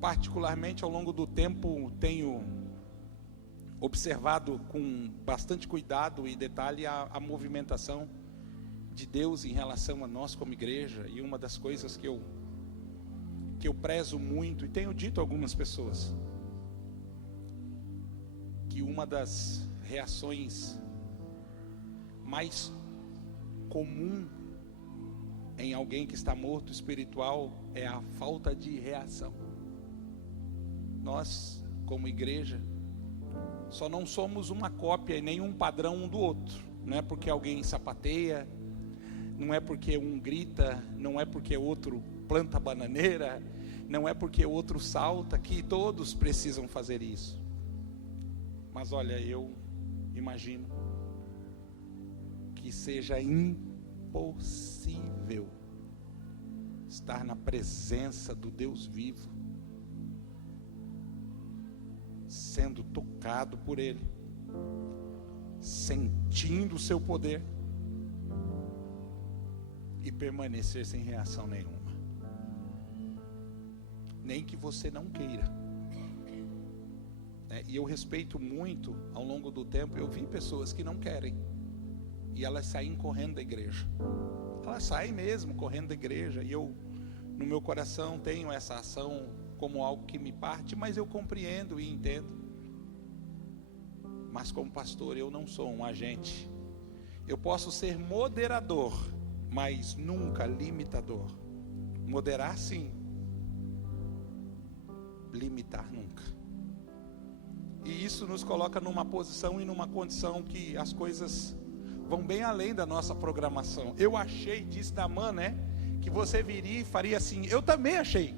particularmente ao longo do tempo, tenho observado com bastante cuidado e detalhe a movimentação de Deus em relação a nós como igreja. E uma das coisas que eu prezo muito, e tenho dito a algumas pessoas, que uma das reações mais comum em alguém que está morto espiritual é a falta de reação. Nós, como igreja, só não somos uma cópia e nem um padrão um do outro. Não é porque alguém sapateia, não é porque um grita, não é porque outro planta bananeira, não é porque outro salta, que todos precisam fazer isso. Mas olha, eu imagino que seja impossível estar na presença do Deus vivo, sendo tocado por Ele, sentindo o seu poder e permanecer sem reação nenhuma, nem que você não queira. E eu respeito muito, ao longo do tempo, eu vi pessoas que não querem, e elas saem correndo da igreja. Elas saem mesmo correndo da igreja, e eu, no meu coração, tenho essa ação como algo que me parte, mas eu compreendo e entendo. Mas como pastor, eu não sou um agente. Eu posso ser moderador, mas nunca limitador. Moderar sim, limitar nunca. E isso nos coloca numa posição e numa condição que as coisas vão bem além da nossa programação. Eu achei, disse Naamã, que você viria e faria assim. Eu também achei.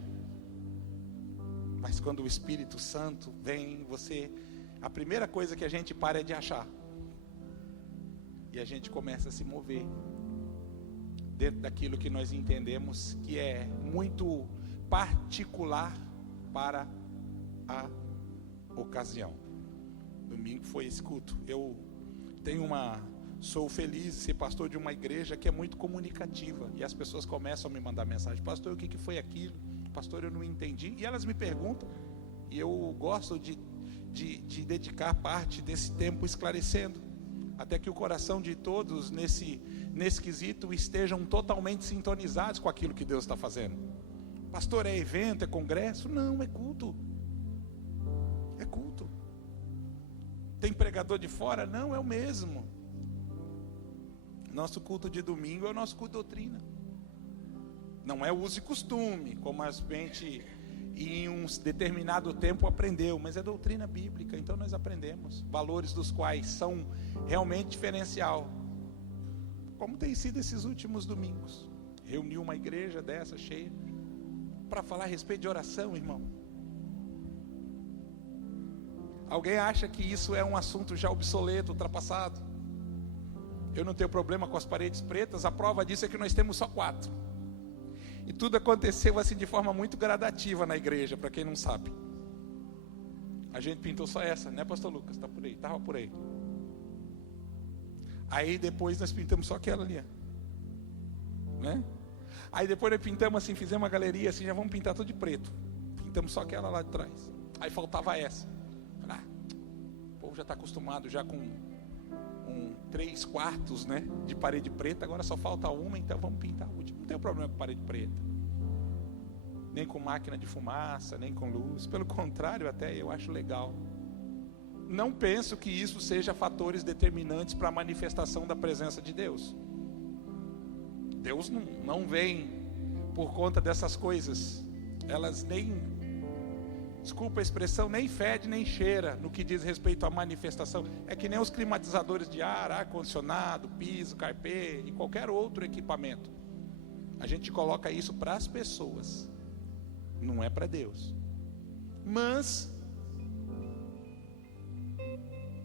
Mas quando o Espírito Santo vem, a primeira coisa que a gente para é de achar. E a gente começa a se mover dentro daquilo que nós entendemos que é muito particular para a ocasião. Domingo foi esse culto. Eu sou feliz de ser pastor de uma igreja que é muito comunicativa, e as pessoas começam a me mandar mensagem: pastor, o que foi aquilo? Pastor, eu não entendi. E elas me perguntam, e eu gosto de dedicar parte desse tempo esclarecendo, até que o coração de todos nesse quesito estejam totalmente sintonizados com aquilo que Deus está fazendo. Pastor, é evento, é congresso? Não, é culto. É culto. Tem pregador de fora? Não, é o mesmo. Nosso culto de domingo é o nosso culto de doutrina. Não é uso e costume, como a gente em um determinado tempo aprendeu, mas é doutrina bíblica. Então nós aprendemos valores dos quais são realmente diferencial, como tem sido esses últimos domingos. Reuni uma igreja dessa cheia para falar a respeito de oração, irmão. Alguém acha que isso é um assunto já obsoleto, ultrapassado? Eu não tenho problema com as paredes pretas. A prova disso é que nós temos só 4. E tudo aconteceu assim de forma muito gradativa na igreja, para quem não sabe. A gente pintou só essa, né, pastor Lucas? Tá por aí, estava por aí. Aí depois nós pintamos só aquela ali, né? Aí depois nós pintamos assim, fizemos uma galeria assim, já vamos pintar tudo de preto. Pintamos só aquela lá de trás. Aí faltava essa. O povo já está acostumado já com 3/4, né, de parede preta. Agora só falta uma, então vamos pintar a última. Não tem problema com parede preta, nem com máquina de fumaça, nem com luz. Pelo contrário, até eu acho legal. Não penso que isso seja fatores determinantes para a manifestação da presença de Deus. Deus não vem por conta dessas coisas. Elas nem, desculpa a expressão, nem fede nem cheira no que diz respeito à manifestação. É que nem os climatizadores de ar-condicionado, piso, carpê e qualquer outro equipamento. A gente coloca isso para as pessoas, não é para Deus. Mas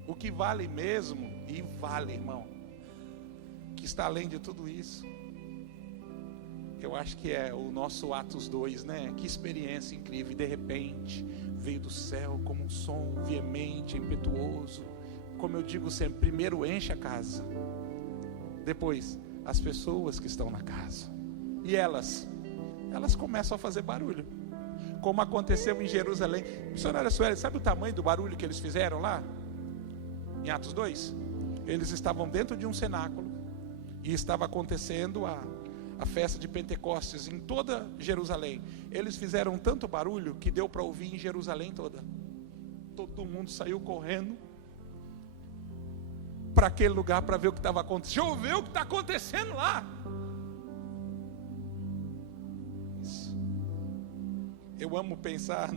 o que vale mesmo, e vale, irmão, que está além de tudo isso, eu acho que é o nosso Atos 2, né? Que experiência incrível. E de repente veio do céu como um som veemente, impetuoso. Como eu digo sempre, primeiro enche a casa, depois as pessoas que estão na casa. E elas começam a fazer barulho. como aconteceu em Jerusalém. Missionária Sueli, sabe o tamanho do barulho que eles fizeram lá? Em Atos 2? Eles estavam dentro de um cenáculo e estava acontecendo a festa de Pentecostes em toda Jerusalém. Eles fizeram tanto barulho que deu para ouvir em Jerusalém toda. Todo mundo saiu correndo para aquele lugar para ver o que estava acontecendo. Deixa eu ver o que está acontecendo lá. Eu amo pensar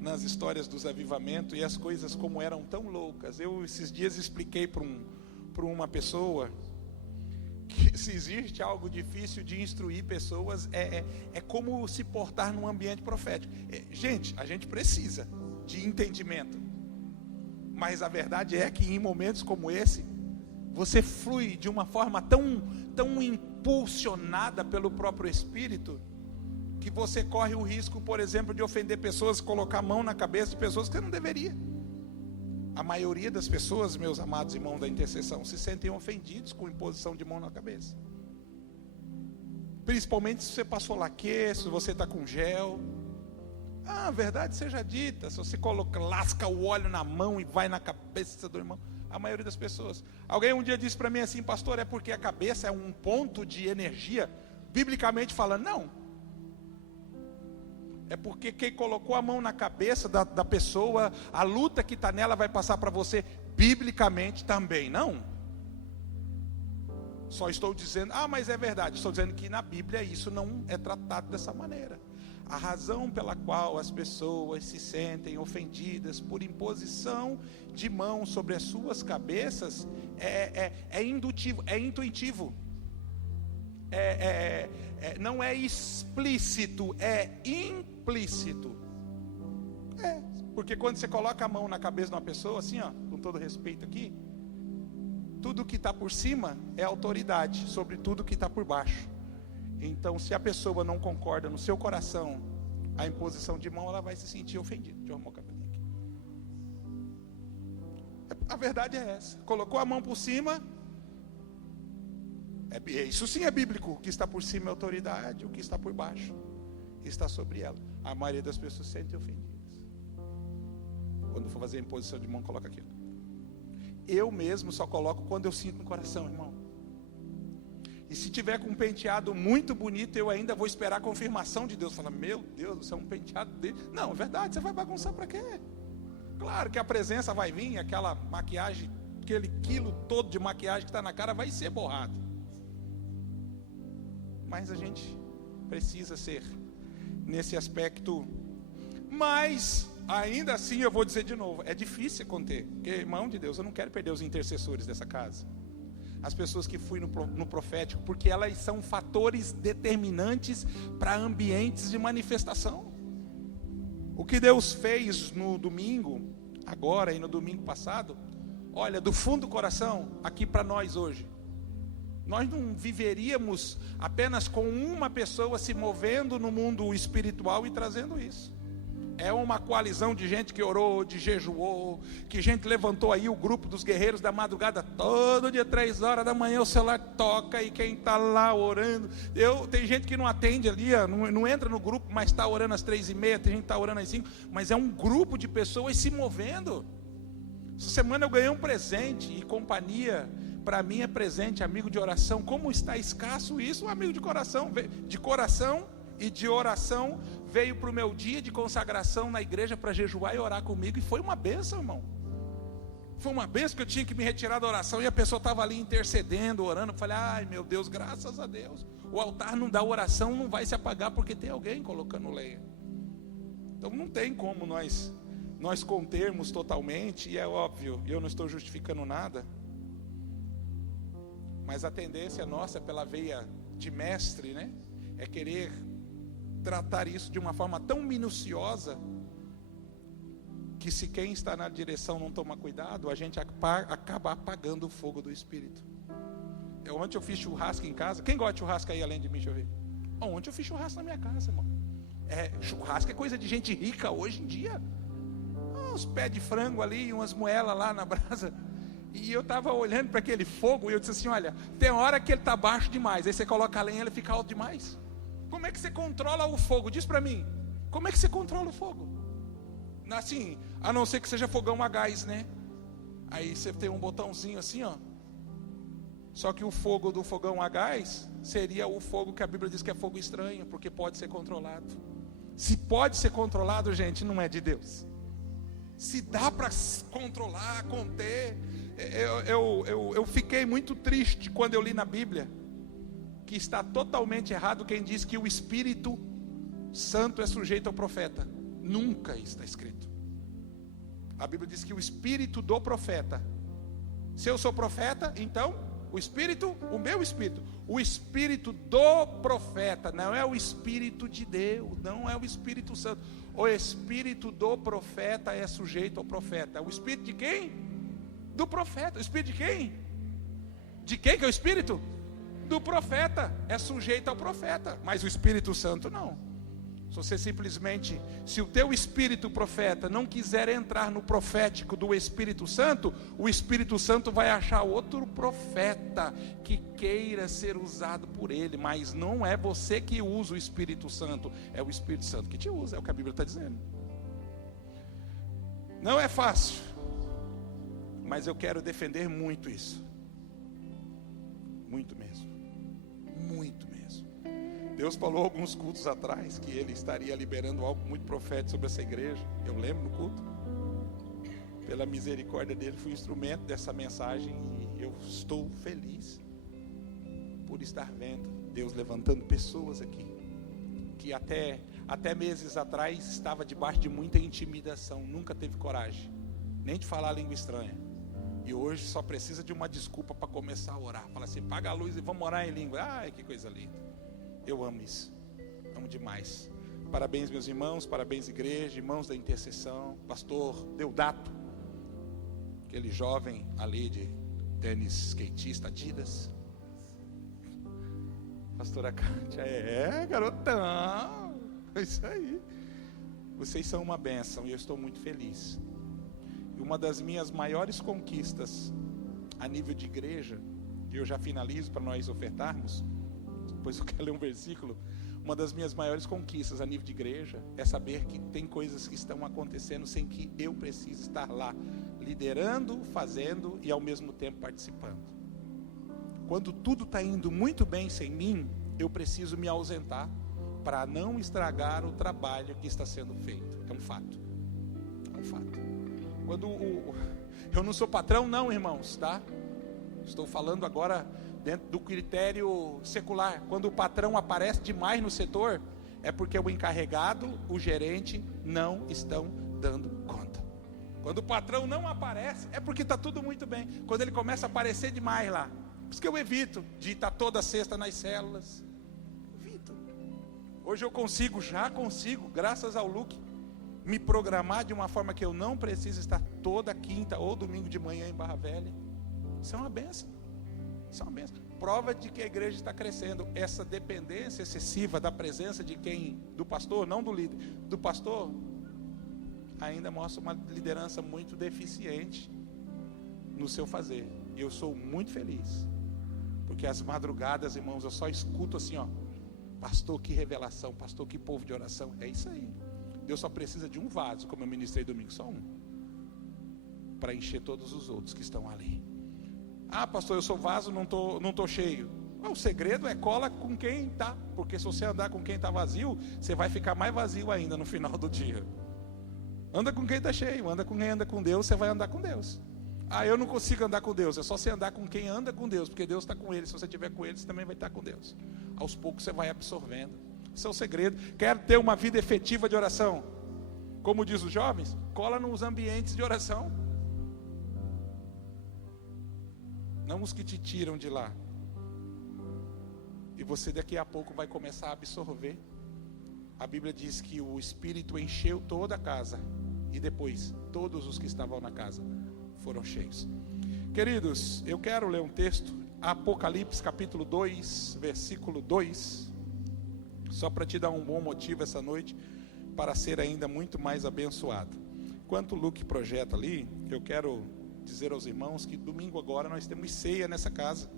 nas histórias dos avivamentos e as coisas como eram tão loucas. Eu esses dias expliquei para uma pessoa que se existe algo difícil de instruir pessoas, é como se portar num ambiente profético. Gente, a gente precisa de entendimento, mas a verdade é que em momentos como esse, você flui de uma forma tão impulsionada pelo próprio Espírito, que você corre o risco, por exemplo, de ofender pessoas, colocar a mão na cabeça de pessoas que você não deveria. A maioria das pessoas, meus amados irmãos da intercessão, se sentem ofendidos com imposição de mão na cabeça. Principalmente se você passou laque, se você está com gel. A verdade seja dita, se você lasca o óleo na mão e vai na cabeça do irmão. A maioria das pessoas. Alguém um dia disse para mim assim: pastor, é porque a cabeça é um ponto de energia? Biblicamente falando, não. É porque quem colocou a mão na cabeça da pessoa, a luta que está nela vai passar para você, biblicamente também, não. Só estou dizendo, mas é verdade, estou dizendo que na Bíblia isso não é tratado dessa maneira. A razão pela qual as pessoas se sentem ofendidas por imposição de mão sobre as suas cabeças é intuitivo. Não é explícito, é implícito. Porque quando você coloca a mão na cabeça de uma pessoa, assim, com todo respeito aqui, tudo que está por cima é autoridade sobre tudo que está por baixo. Então, se a pessoa não concorda no seu coração a imposição de mão, ela vai se sentir ofendida. Deixa eu arrumar o cabelinho aqui. A verdade é essa. Colocou a mão por cima. Isso sim é bíblico. O que está por cima é autoridade, o que está por baixo está sobre ela. A maioria das pessoas se sentem ofendidas. Quando for fazer a imposição de mão, coloca aquilo. Eu mesmo só coloco quando eu sinto no coração, irmão. E se tiver com um penteado muito bonito, eu ainda vou esperar a confirmação de Deus. Fala, meu Deus, você é um penteado dele. Não, é verdade, você vai bagunçar para quê? Claro que a presença vai vir, aquela maquiagem, aquele quilo todo de maquiagem que está na cara vai ser borrado. Mas a gente precisa ser nesse aspecto. Mas ainda assim eu vou dizer de novo, é difícil conter. Porque, irmão de Deus, eu não quero perder os intercessores dessa casa. As pessoas que fui no profético, porque elas são fatores determinantes para ambientes de manifestação. O que Deus fez no domingo, agora e no domingo passado, olha, do fundo do coração, aqui para nós hoje. Nós não viveríamos apenas com uma pessoa se movendo no mundo espiritual e trazendo isso. É uma coalizão de gente que orou, de jejuou, que gente levantou aí o grupo dos guerreiros da madrugada, todo dia 3 horas da manhã o celular toca e quem está lá orando, tem gente que não atende ali, não entra no grupo, mas está orando às 3h30, tem gente que está orando às 5, mas é um grupo de pessoas se movendo. Essa semana eu ganhei um presente, e companhia para mim é presente, amigo de oração. Como está escasso isso, um amigo de coração e de oração, veio para o meu dia de consagração na igreja para jejuar e orar comigo, e foi uma bênção, irmão. Foi uma bênção que eu tinha que me retirar da oração, e a pessoa estava ali intercedendo, orando. Eu falei, ai meu Deus, graças a Deus, o altar não dá oração, não vai se apagar, porque tem alguém colocando lenha. Então não tem como nós contermos totalmente, e é óbvio, eu não estou justificando nada, mas a tendência nossa pela veia de mestre, né, é querer tratar isso de uma forma tão minuciosa, que se quem está na direção não toma cuidado, a gente acaba apagando o fogo do Espírito. Ontem eu fiz churrasco em casa. Quem gosta de churrasco aí além de mim? Deixa eu ver. Ontem eu fiz churrasco na minha casa, irmão. Churrasco é coisa de gente rica hoje em dia. Uns pés de frango ali, umas moelas lá na brasa. E eu estava olhando para aquele fogo e eu disse assim, olha, tem hora que ele está baixo demais, aí você coloca a lenha e ele fica alto demais. Como é que você controla o fogo? Diz para mim. Como é que você controla o fogo? Assim, a não ser que seja fogão a gás, né? Aí você tem um botãozinho assim, ó. Só que o fogo do fogão a gás seria o fogo que a Bíblia diz que é fogo estranho, porque pode ser controlado. Se pode ser controlado, gente, não é de Deus. Se dá para controlar, conter. Eu fiquei muito triste quando eu li na Bíblia que está totalmente errado quem diz que o Espírito Santo é sujeito ao profeta. Nunca está escrito. A Bíblia diz que o Espírito do profeta. Se eu sou profeta, então o Espírito, o meu Espírito, o Espírito do profeta, não é o Espírito de Deus, não é o Espírito Santo. O Espírito do profeta é sujeito ao profeta. O Espírito de quem? Do profeta. O Espírito de quem? De quem que é o Espírito? Do profeta. É sujeito ao profeta. Mas o Espírito Santo não. Se você simplesmente, se o teu Espírito profeta não quiser entrar no profético do Espírito Santo, o Espírito Santo vai achar outro profeta que queira ser usado por ele, mas não é você que usa o Espírito Santo, é o Espírito Santo que te usa, é o que a Bíblia está dizendo. Não é fácil, mas eu quero defender muito isso, muito mesmo, muito mesmo. Deus falou alguns cultos atrás que Ele estaria liberando algo muito profético sobre essa igreja. Eu lembro no culto. Pela misericórdia dEle, fui instrumento dessa mensagem e eu estou feliz por estar vendo Deus levantando pessoas aqui que até meses atrás estava debaixo de muita intimidação, nunca teve coragem nem de falar a língua estranha. E hoje só precisa de uma desculpa para começar a orar. Fala assim, paga a luz e vamos orar em língua. Ai, que coisa linda. Eu amo isso, amo demais. Parabéns meus irmãos, parabéns igreja, irmãos da intercessão, pastor Deodato, aquele jovem ali de tênis skatista Adidas. Pastora Kátia, garotão, é isso aí. Vocês são uma bênção e eu estou muito feliz. E uma das minhas maiores conquistas a nível de igreja, e eu já finalizo para nós ofertarmos, depois eu quero ler um versículo. Uma das minhas maiores conquistas a nível de igreja é saber que tem coisas que estão acontecendo sem que eu precise estar lá, liderando, fazendo e ao mesmo tempo participando. Quando tudo está indo muito bem sem mim, eu preciso me ausentar para não estragar o trabalho que está sendo feito. É um fato. É um fato. Eu não sou patrão não, irmãos, tá? Estou falando agora dentro do critério secular. Quando o patrão aparece demais no setor, é porque o encarregado, o gerente não estão dando conta. Quando o patrão não aparece, é porque está tudo muito bem. Quando ele começa a aparecer demais lá, por isso que eu evito de estar toda sexta nas células. Evito. Hoje eu já consigo, graças ao Luke, me programar de uma forma que eu não preciso estar toda quinta ou domingo de manhã em Barra Velha. Isso é uma bênção. Isso é uma bênção. Prova de que a igreja está crescendo. Essa dependência excessiva da presença de quem? Do pastor, não do líder. Do pastor, ainda mostra uma liderança muito deficiente no seu fazer. E eu sou muito feliz. Porque as madrugadas, irmãos, eu só escuto assim, ó. Pastor, que revelação. Pastor, que povo de oração. É isso aí. Deus só precisa de um vaso, como eu ministrei domingo, só um. Para encher todos os outros que estão ali. Ah, pastor, eu sou vaso, não tô cheio. O segredo é cola com quem está. Porque se você andar com quem está vazio, você vai ficar mais vazio ainda no final do dia. Anda com quem está cheio, anda com quem anda com Deus, você vai andar com Deus. Ah, eu não consigo andar com Deus, é só você andar com quem anda com Deus, porque Deus está com ele. Se você estiver com ele, você também vai estar com Deus. Aos poucos você vai absorvendo. Esse é o segredo. Quer ter uma vida efetiva de oração? Como diz os jovens, cola nos ambientes de oração. Não os que te tiram de lá. E você daqui a pouco vai começar a absorver. A Bíblia diz que o Espírito encheu toda a casa. E depois, todos os que estavam na casa foram cheios. Queridos, eu quero ler um texto. Apocalipse capítulo 2, versículo 2. Só para te dar um bom motivo essa noite, para ser ainda muito mais abençoado. Enquanto o Luke projeta ali, eu quero dizer aos irmãos que domingo agora nós temos ceia nessa casa.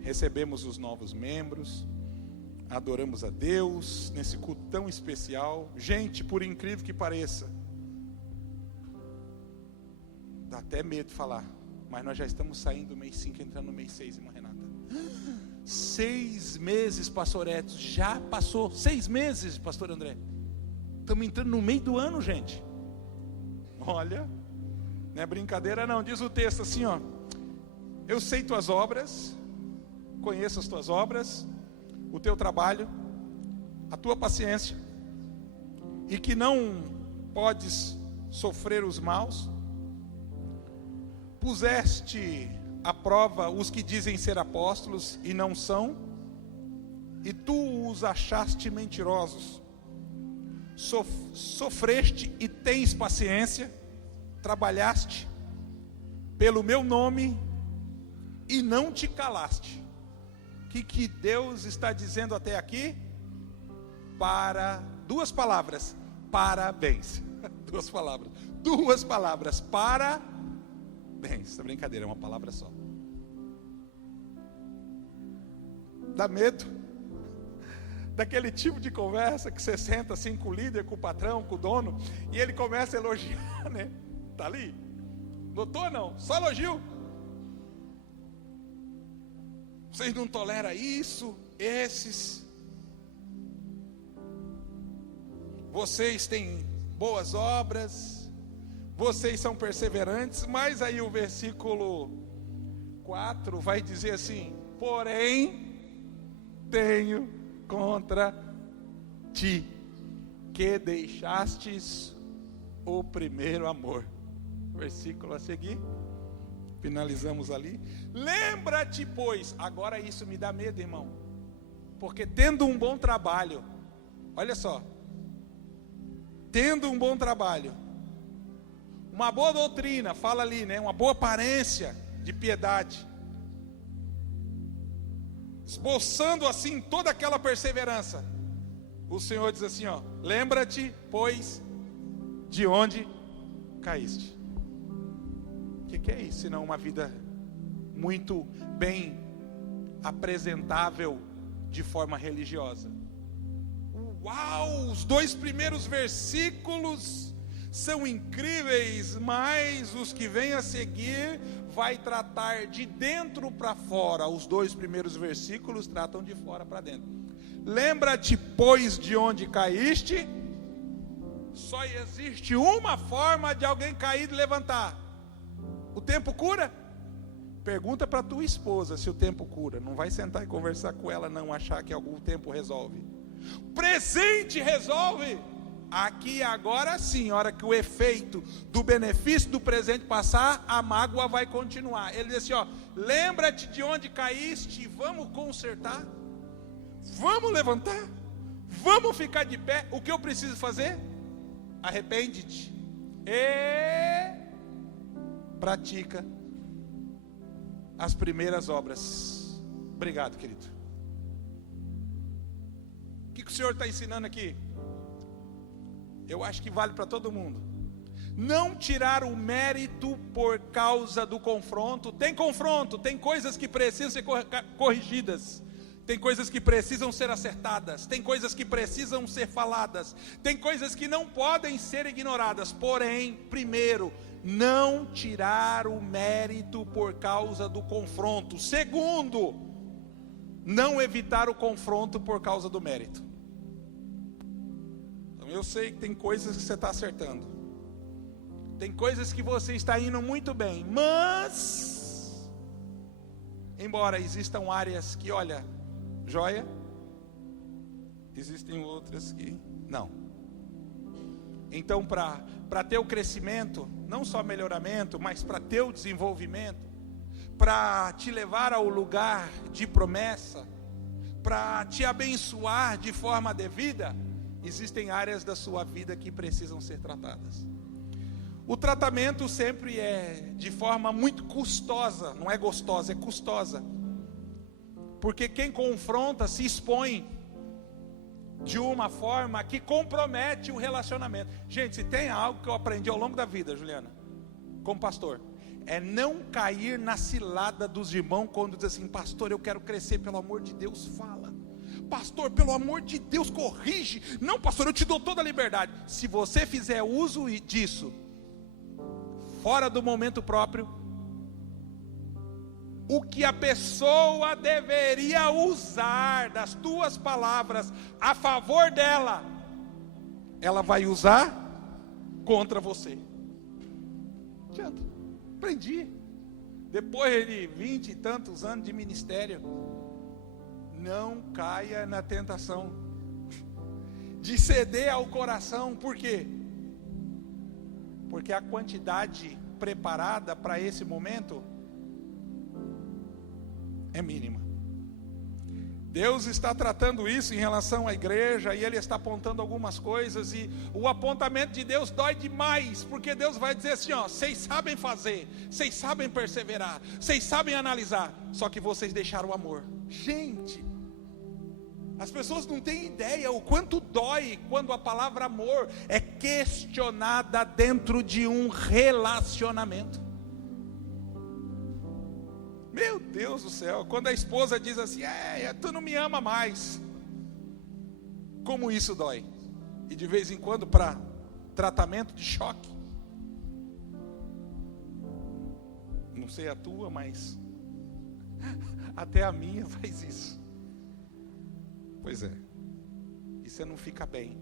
Recebemos os novos membros. adoramos a Deus nesse culto tão especial. Gente, por incrível que pareça, dá até medo de falar, mas nós já estamos saindo do mês 5, entrando no mês 6, irmã Renata. 6 meses, pastor Edson, já passou 6 meses, pastor André. Estamos entrando no meio do ano, gente. Olha, não é brincadeira não, diz o texto assim, ó: eu sei tuas obras, conheço as tuas obras, o teu trabalho, a tua paciência, e que não podes sofrer os maus. Puseste à prova os que dizem ser apóstolos e não são, e tu os achaste mentirosos. Sofreste e tens paciência, trabalhaste pelo meu nome e não te calaste. O que Deus está dizendo até aqui? Duas palavras, parabéns. Duas palavras, parabéns. Essa brincadeira é uma palavra só. Dá medo daquele tipo de conversa que você senta assim com o líder, com o patrão, com o dono, e ele começa a elogiar, né? Tá ali? Notou não? Só elogio. Vocês não toleram isso, esses. Vocês têm boas obras, vocês são perseverantes, mas aí o versículo 4 vai dizer assim: porém, tenho contra ti, que deixastes o primeiro amor. Versículo a seguir. Finalizamos ali. Lembra-te, pois. Agora isso me dá medo, irmão. Porque tendo um bom trabalho, olha só, tendo um bom trabalho, uma boa doutrina, fala ali, né? Uma boa aparência de piedade, esboçando assim toda aquela perseverança, o Senhor diz assim, ó: lembra-te, pois, de onde caíste. O que é isso, senão uma vida muito bem apresentável de forma religiosa? Uau, os 2 primeiros versículos são incríveis, mas os que vêm a seguir vai tratar de dentro para fora. Os 2 primeiros versículos tratam de fora para dentro. Lembra-te, pois, de onde caíste. Só existe uma forma de alguém cair e levantar: o tempo cura? Pergunta para tua esposa se o tempo cura. Não vai sentar e conversar com ela não, achar que algum tempo resolve. Presente resolve. Aqui agora sim, a hora que o efeito do benefício do presente passar, a mágoa vai continuar. Ele diz assim, ó: lembra-te de onde caíste, vamos consertar, vamos levantar, vamos ficar de pé. O que eu preciso fazer? Arrepende-te e pratica as primeiras obras. Obrigado, querido. O que o Senhor está ensinando aqui? Eu acho que vale para todo mundo. Não tirar o mérito por causa do confronto. Tem confronto, tem coisas que precisam ser corrigidas, tem coisas que precisam ser acertadas, tem coisas que precisam ser faladas, tem coisas que não podem ser ignoradas. Porém, primeiro, não tirar o mérito por causa do confronto. Segundo, não evitar o confronto por causa do mérito. Então eu sei que tem coisas que você está acertando, tem coisas que você está indo muito bem, mas embora existam áreas que, olha, joia, existem outras que não. Então para ter o crescimento, não só melhoramento, mas para ter o desenvolvimento, para te levar ao lugar de promessa, para te abençoar de forma devida, existem áreas da sua vida que precisam ser tratadas. O tratamento sempre é de forma muito custosa, não é gostosa, é custosa. Porque quem confronta se expõe de uma forma que compromete o relacionamento. Gente, se tem algo que eu aprendi ao longo da vida, Juliana, como pastor, é não cair na cilada dos irmãos quando diz assim: pastor, eu quero crescer, pelo amor de Deus, fala. pastor, pelo amor de Deus, corrige. Não, pastor, eu te dou toda a liberdade. Se você fizer uso disso fora do momento próprio, o que a pessoa deveria usar das tuas palavras a favor dela, ela vai usar contra você. Adianta. Aprendi. Depois de 20 e tantos anos de ministério, não caia na tentação de ceder ao coração. Por quê? Porque a quantidade preparada para esse momento é mínima. Deus está tratando isso em relação à igreja, e Ele está apontando algumas coisas, e o apontamento de Deus dói demais, porque Deus vai dizer assim, ó, vocês sabem fazer, vocês sabem perseverar, vocês sabem analisar, só que vocês deixaram o amor. Gente, as pessoas não têm ideia o quanto dói quando a palavra amor é questionada dentro de um relacionamento. Meu Deus do céu, quando a esposa diz assim, tu não me ama mais. Como isso dói. E de vez em quando, para tratamento de choque. Não sei a tua, mas até a minha faz isso. Pois é. E você não fica bem.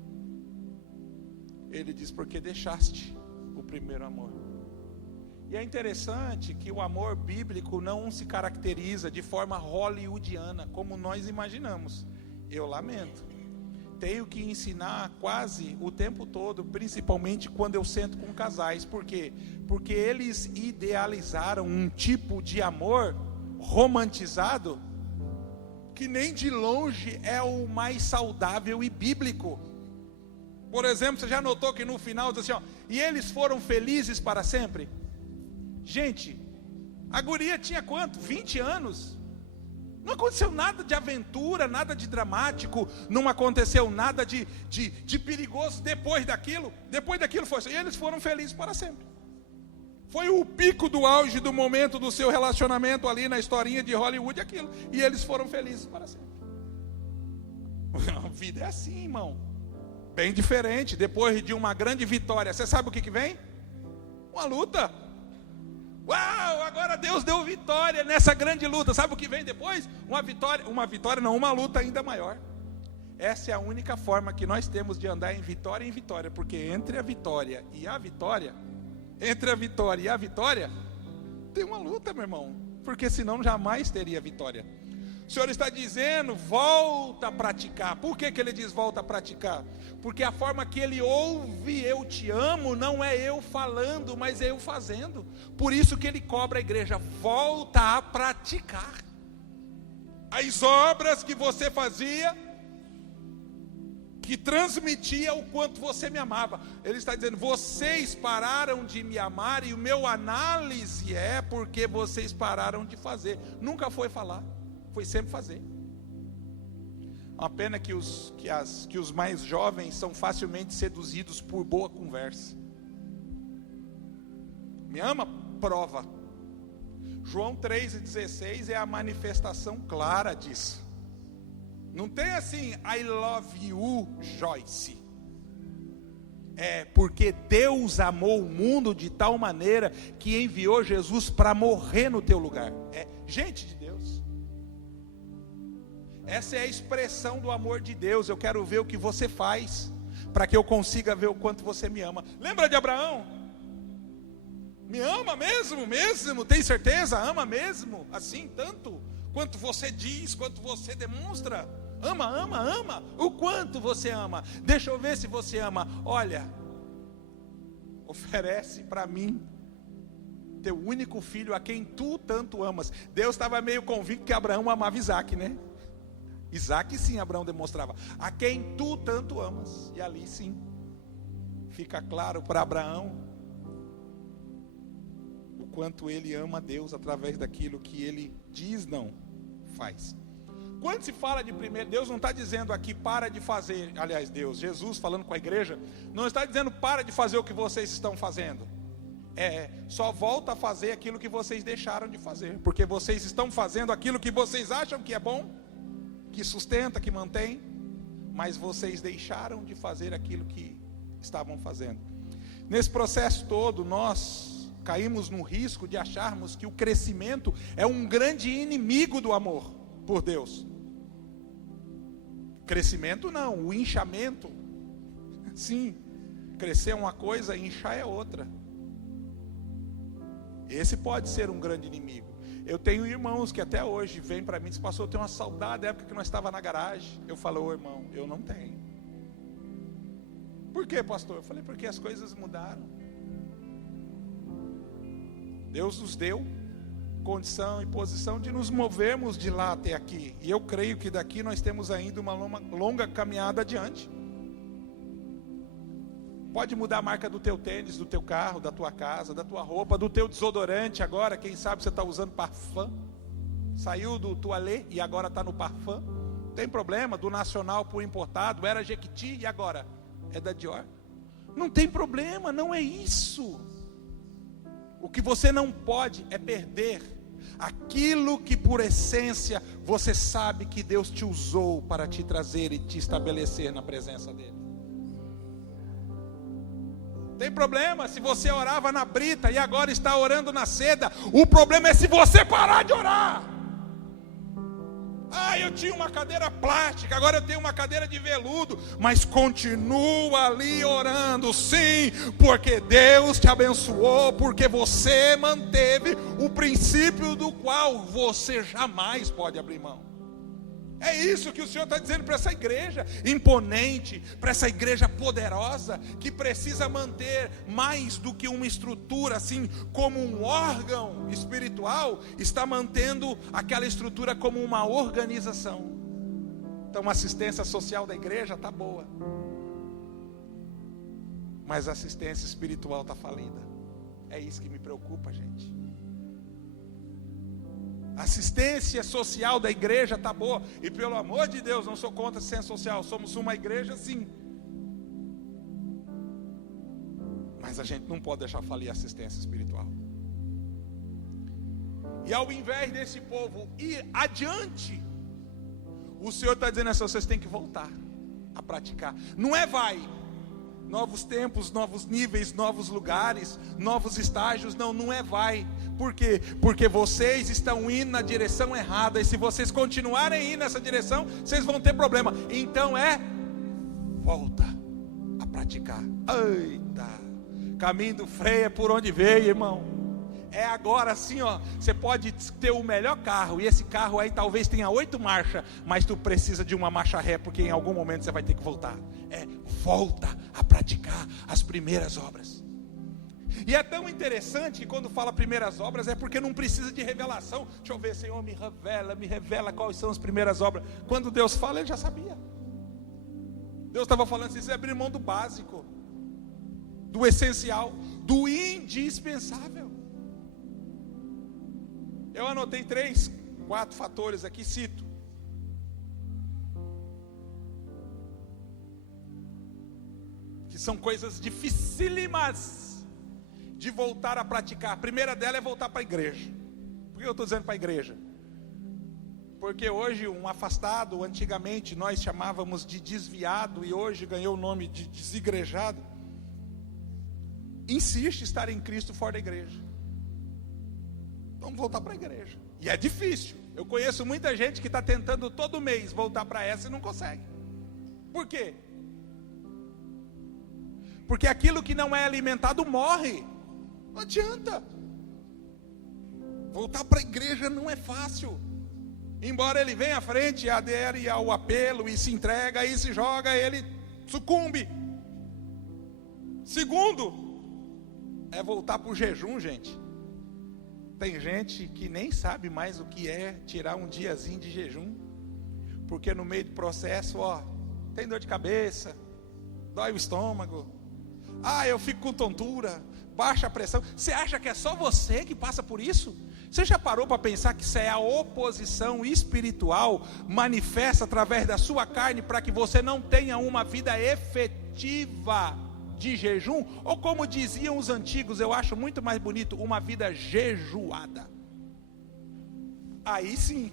Ele diz, porque deixaste o primeiro amor. E é interessante que o amor bíblico não se caracteriza de forma hollywoodiana, como nós imaginamos. Eu lamento. Tenho que ensinar quase o tempo todo, principalmente quando eu sento com casais. Por quê? Porque eles idealizaram um tipo de amor romantizado que nem de longe é o mais saudável e bíblico. Por exemplo, você já notou que no final diz assim, ó, e eles foram felizes para sempre? Gente, a guria tinha quanto? 20 anos. Não aconteceu nada de aventura, nada de dramático, não aconteceu nada de perigoso depois daquilo. Depois daquilo foi assim, e eles foram felizes para sempre. Foi o pico do auge do momento do seu relacionamento ali na historinha de Hollywood, aquilo. E eles foram felizes para sempre. A vida é assim, irmão. Bem diferente. Depois de uma grande vitória, você sabe o que vem? Uma luta. Uau, agora Deus deu vitória nessa grande luta. Sabe o que vem depois? Uma luta ainda maior. Essa é a única forma que nós temos de andar em vitória, porque entre a vitória e a vitória, tem uma luta, meu irmão, porque senão jamais teria vitória. O Senhor está dizendo, volta a praticar. Por que Ele diz volta a praticar? Porque a forma que Ele ouve eu te amo, não é eu falando, mas é eu fazendo. Por isso que Ele cobra a igreja, volta a praticar. As obras que você fazia, que transmitia o quanto você me amava. Ele está dizendo, vocês pararam de me amar, e o meu análise é porque vocês pararam de fazer. Nunca foi falar, foi sempre fazer. Uma pena que os mais jovens são facilmente seduzidos por boa conversa. Me ama? Prova. João 3,16 é a manifestação clara disso. Não tem assim, I love you, Joyce. É porque Deus amou o mundo de tal maneira que enviou Jesus para morrer no teu lugar. É gente de Deus. Essa é a expressão do amor de Deus. Eu quero ver o que você faz, para que eu consiga ver o quanto você me ama. Lembra de Abraão? Me ama mesmo? Tem certeza? Ama mesmo? Assim, tanto? Quanto você diz, quanto você demonstra? Ama. O quanto você ama? Deixa eu ver se você ama. Olha, oferece para mim teu único filho, a quem tu tanto amas. Deus estava meio convicto que Abraão amava Isaac, né? Isaac sim, Abraão demonstrava, a quem tu tanto amas. E ali sim, fica claro para Abraão o quanto ele ama Deus através daquilo que ele diz não faz. Quando se fala de primeiro, Deus não está dizendo aqui para de fazer. Aliás, Jesus falando com a igreja, não está dizendo para de fazer o que vocês estão fazendo. Só volta a fazer aquilo que vocês deixaram de fazer, porque vocês estão fazendo aquilo que vocês acham que é bom. que sustenta, que mantém, mas vocês deixaram de fazer aquilo que estavam fazendo. Nesse processo todo, nós caímos no risco de acharmos que o crescimento é um grande inimigo do amor por Deus. Crescimento não, o inchamento. Sim, crescer é uma coisa, inchar é outra. Esse pode ser um grande inimigo. Eu tenho irmãos que até hoje vêm para mim e dizem: pastor, eu tenho uma saudade da época que nós estávamos na garagem. Eu falo: ô irmão, eu não tenho. Por quê, pastor? Eu falei: porque as coisas mudaram. Deus nos deu condição e posição de nos movermos de lá até aqui. E eu creio que daqui nós temos ainda uma longa caminhada adiante. Pode mudar a marca do teu tênis, do teu carro, da tua casa, da tua roupa, do teu desodorante agora. Quem sabe você está usando parfum. Saiu do toalê e agora está no parfum. Não tem problema, do nacional por importado. Era Jequiti e agora é da Dior. Não tem problema, não é isso. O que você não pode é perder aquilo que por essência você sabe que Deus te usou para te trazer e te estabelecer na presença dele. Tem problema se você orava na brita e agora está orando na seda. O problema é se você parar de orar. Ah, eu tinha uma cadeira plástica, agora eu tenho uma cadeira de veludo. Mas continua ali orando, sim, porque Deus te abençoou, porque você manteve o princípio do qual você jamais pode abrir mão. É isso que o Senhor está dizendo para essa igreja imponente, para essa igreja poderosa, que precisa manter mais do que uma estrutura, assim como um órgão espiritual, está mantendo aquela estrutura como uma organização. Então a assistência social da igreja está boa, mas a assistência espiritual está falida. É isso que me preocupa, gente. A assistência social da igreja está boa. E pelo amor de Deus, não sou contra a assistência social. Somos uma igreja sim. Mas a gente não pode deixar falir a assistência espiritual. E ao invés desse povo ir adiante, o Senhor está dizendo assim: vocês têm que voltar a praticar. Não é vai. Novos tempos, novos níveis, novos lugares, novos estágios. Não é vai. Por quê? Porque vocês estão indo na direção errada. E se vocês continuarem indo nessa direção, vocês vão ter problema. Então volta a praticar. Eita, caminho do freio é por onde veio, irmão. É agora assim, ó. Você pode ter o melhor carro, e esse carro aí talvez tenha 8 marchas, mas tu precisa de uma marcha ré, porque em algum momento você vai ter que voltar. Volta a praticar as primeiras obras. E é tão interessante que quando fala primeiras obras, é porque não precisa de revelação. Deixa eu ver, Senhor, me revela quais são as primeiras obras. Quando Deus fala, ele já sabia. Deus estava falando assim: você abrir mão do básico, do essencial, do indispensável. Eu anotei 3, 4 fatores aqui, cito. Que são coisas dificílimas de voltar a praticar. A primeira dela é voltar para a igreja. Por que eu estou dizendo para a igreja? Porque hoje um afastado, antigamente nós chamávamos de desviado, e hoje ganhou o nome de desigrejado, insiste em estar em Cristo fora da igreja. Vamos voltar para a igreja. E é difícil. Eu conheço muita gente que está tentando todo mês voltar para essa e não consegue. Por quê? Porque aquilo que não é alimentado morre. Não adianta. Voltar para a igreja não é fácil. Embora ele venha à frente, adere ao apelo e se entrega e se joga, ele sucumbe. Segundo, é voltar para o jejum, gente. Tem gente que nem sabe mais o que é tirar um diazinho de jejum, porque no meio do processo, tem dor de cabeça, dói o estômago, eu fico com tontura, baixa a pressão. Você acha que é só você que passa por isso? Você já parou para pensar que isso é a oposição espiritual manifesta através da sua carne, para que você não tenha uma vida efetiva de jejum? Ou como diziam os antigos, eu acho muito mais bonito, uma vida jejuada. Aí sim.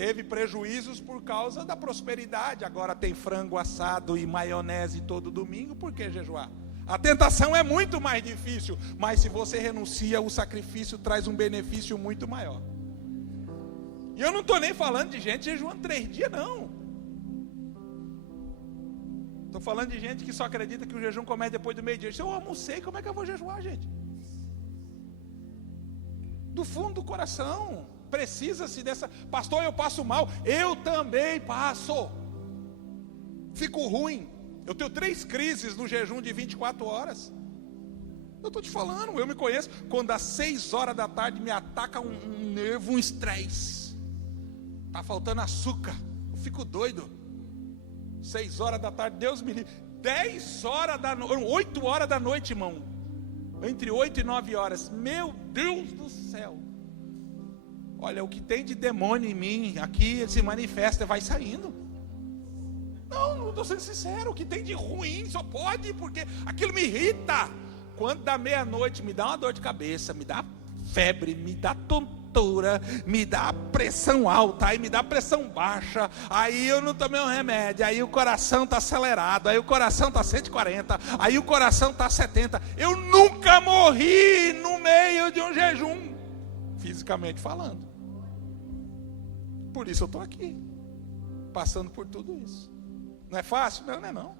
Teve prejuízos por causa da prosperidade. Agora tem frango assado e maionese todo domingo. Por que jejuar? A tentação é muito mais difícil. Mas se você renuncia, o sacrifício traz um benefício muito maior. E eu não estou nem falando de gente jejuando 3 dias, não. Estou falando de gente que só acredita que o jejum começa depois do meio-dia. Se eu almocei, como é que eu vou jejuar, gente? Do fundo do coração. Precisa-se dessa... Pastor, eu passo mal. Eu também passo. Fico ruim. Eu tenho 3 crises no jejum de 24 horas. Eu estou te falando, eu me conheço. Quando às 6 horas da tarde me ataca um nervo, um estresse. Está faltando açúcar. Eu fico doido. 6 horas da tarde, Deus me livre. 10 horas da noite, 8 horas da noite, irmão. Entre 8 e 9 horas. Meu Deus do céu. Olha, o que tem de demônio em mim, aqui ele se manifesta, vai saindo. Não estou sendo sincero. O que tem de ruim só pode, porque aquilo me irrita. Quando dá meia-noite, me dá uma dor de cabeça, me dá febre, me dá tontura, me dá pressão alta, aí me dá pressão baixa, aí eu não tomei um remédio, aí o coração está acelerado, aí o coração está 140, aí o coração está 70. Eu nunca morri no meio de um jejum, fisicamente falando. Por isso eu estou aqui, passando por tudo isso. Não é fácil? Não é não.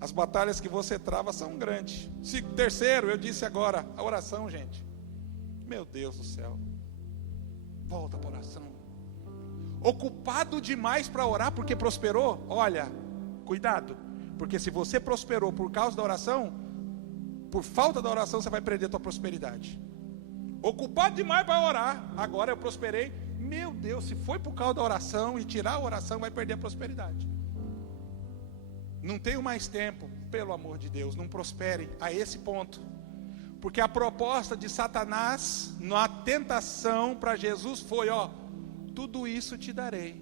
As batalhas que você trava são grandes. Terceiro, eu disse agora, a oração, gente. Meu Deus do céu. Volta para a oração. Ocupado demais para orar porque prosperou? Olha, cuidado. Porque se você prosperou por causa da oração, por falta da oração você vai perder a tua prosperidade. Ocupado demais para orar. Agora eu prosperei. Meu Deus, se foi por causa da oração e tirar a oração, vai perder a prosperidade. Não tenho mais tempo, pelo amor de Deus, não prospere a esse ponto. Porque a proposta de Satanás, na tentação para Jesus foi, tudo isso te darei.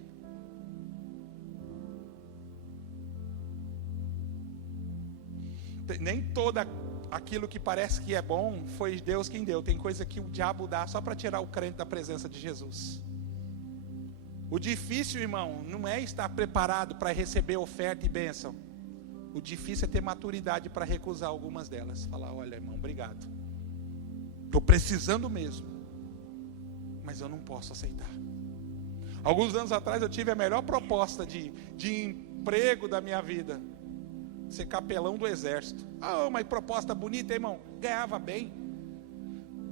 Nem toda aquilo que parece que é bom, foi Deus quem deu. Tem coisa que o diabo dá só para tirar o crente da presença de Jesus. O difícil, irmão, não é estar preparado para receber oferta e bênção. O difícil é ter maturidade para recusar algumas delas. Falar, olha, irmão, obrigado. Estou precisando mesmo. Mas eu não posso aceitar. Alguns anos atrás eu tive a melhor proposta de emprego da minha vida. Ser capelão do exército. Mas proposta bonita, irmão. Ganhava bem.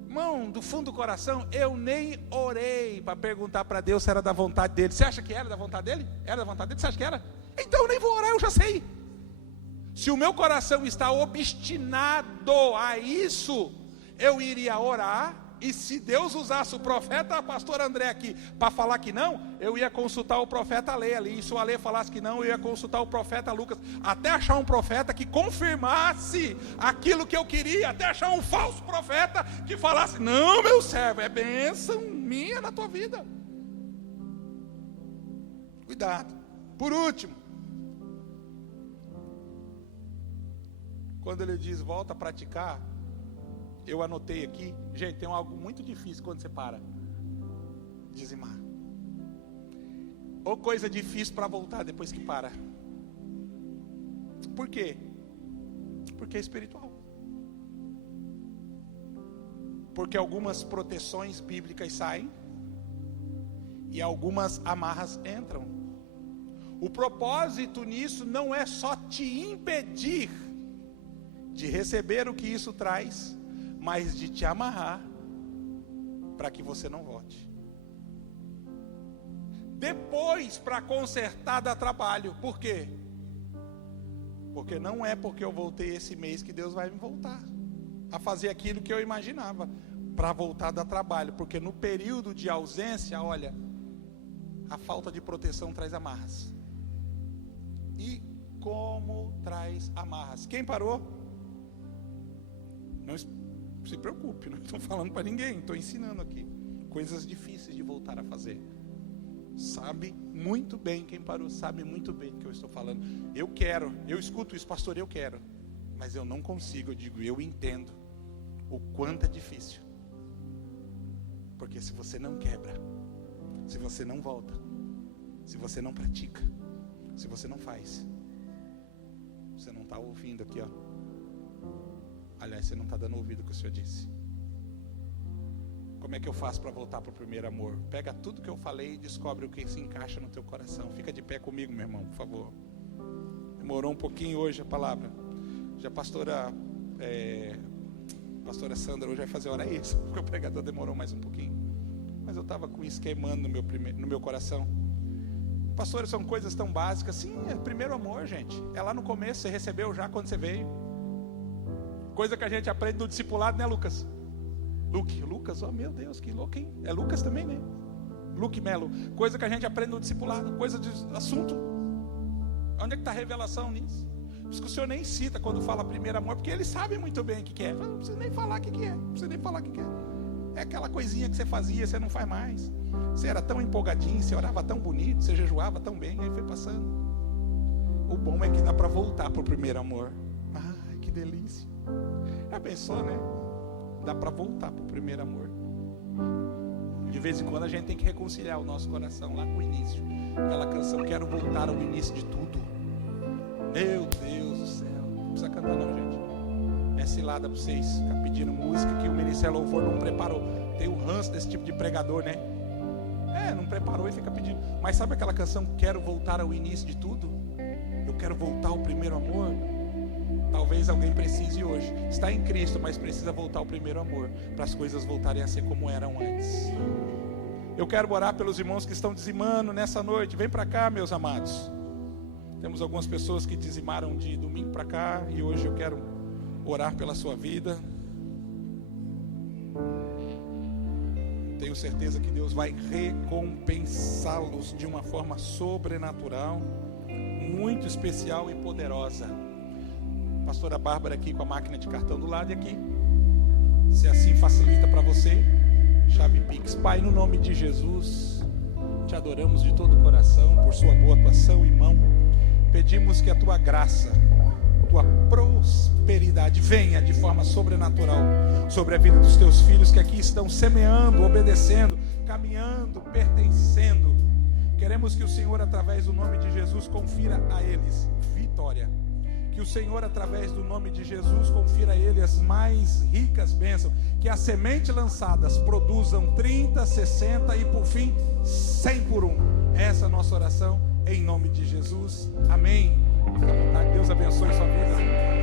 Irmão, do fundo do coração, eu nem orei para perguntar para Deus se era da vontade dele. Você acha que era da vontade dele? Era da vontade dele? Você acha que era? Então eu nem vou orar, eu já sei. Se o meu coração está obstinado a isso, eu iria orar. E se Deus usasse o profeta pastor André aqui para falar que não, eu ia consultar o profeta Alê ali. E se o Alê falasse que não, eu ia consultar o profeta Lucas. Até achar um profeta que confirmasse aquilo que eu queria. Até achar um falso profeta que falasse, não, meu servo, é bênção minha na tua vida. Cuidado. Por último, quando ele diz volta a praticar, eu anotei aqui, gente, tem algo muito difícil quando você para dizimar. Ou coisa difícil para voltar depois que para. Por quê? Porque é espiritual. Porque algumas proteções bíblicas saem e algumas amarras entram. O propósito nisso não é só te impedir de receber o que isso traz, mas de te amarrar para que você não volte. Depois, para consertar, dá trabalho. Por quê? Porque não é porque eu voltei esse mês que Deus vai me voltar a fazer aquilo que eu imaginava. Para voltar dá trabalho, porque no período de ausência, olha, a falta de proteção traz amarras. E como traz amarras? Quem parou? Não se preocupe, não estou falando para ninguém, estou ensinando aqui. Coisas difíceis de voltar a fazer. Sabe muito bem, quem parou sabe muito bem do que eu estou falando. Eu quero, eu escuto isso, pastor, eu quero. Mas eu não consigo, eu digo, eu entendo o quanto é difícil. Porque se você não quebra, Se você não volta, se você não pratica, se você não faz, você não está ouvindo aqui, ó. Aliás, você não está dando ouvido ao que o Senhor disse. Como é que eu faço para voltar para o primeiro amor? Pega tudo que eu falei e descobre o que se encaixa no teu coração. Fica de pé comigo, meu irmão, por favor. Demorou um pouquinho hoje a palavra. Já a pastora Sandra hoje vai fazer hora extra, porque o pregador demorou mais um pouquinho. Mas eu estava com isso queimando no meu coração. Pastores, são coisas tão básicas. Sim, é primeiro amor, gente. É lá no começo, você recebeu já quando você veio. Coisa que a gente aprende no discipulado, né, Lucas? Lucas, oh meu Deus, que louco, hein? É Lucas também, né? Luke Melo. Coisa que a gente aprende no discipulado, coisa de assunto. Onde é que está a revelação nisso? Por isso que o Senhor nem cita quando fala primeiro amor, porque Ele sabe muito bem o que é. Não precisa nem falar o que é. Não precisa nem falar o que é. É aquela coisinha que você fazia, você não faz mais. Você era tão empolgadinho, você orava tão bonito, você jejuava tão bem, aí foi passando. O bom é que dá para voltar para o primeiro amor. Ai, que delícia. Já pensou, né? Dá para voltar para o primeiro amor. De vez em quando a gente tem que reconciliar o nosso coração lá com o início. Aquela canção, quero voltar ao início de tudo. Meu Deus do céu. Não precisa cantar não, gente. É cilada para vocês ficar pedindo música que o Ministério Louvor não preparou. Tem o ranço desse tipo de pregador, né? Não preparou e fica pedindo. Mas sabe aquela canção, quero voltar ao início de tudo? Eu quero voltar ao primeiro amor. Talvez alguém precise hoje. Está em Cristo, mas precisa voltar ao primeiro amor, para as coisas voltarem a ser como eram antes. Eu quero orar pelos irmãos que estão dizimando nessa noite. Vem para cá, meus amados. Temos algumas pessoas que dizimaram de domingo para cá, e hoje eu quero orar pela sua vida. Tenho certeza que Deus vai recompensá-los de uma forma sobrenatural, muito especial e poderosa. Pastora Bárbara aqui com a máquina de cartão do lado, e aqui, se assim facilita para você, chave Pix. Pai, no nome de Jesus, te adoramos de todo o coração por sua boa atuação e mão. Pedimos que a tua graça, tua prosperidade venha de forma sobrenatural sobre a vida dos teus filhos que aqui estão semeando, obedecendo, caminhando, pertencendo. Queremos que o Senhor, através do nome de Jesus, confira a eles vitória. Que o Senhor, através do nome de Jesus, confira a ele as mais ricas bênçãos. Que as sementes lançadas produzam 30, 60 e por fim 100 por um. Essa é a nossa oração em nome de Jesus. Amém. Fica à vontade. Deus abençoe sua vida.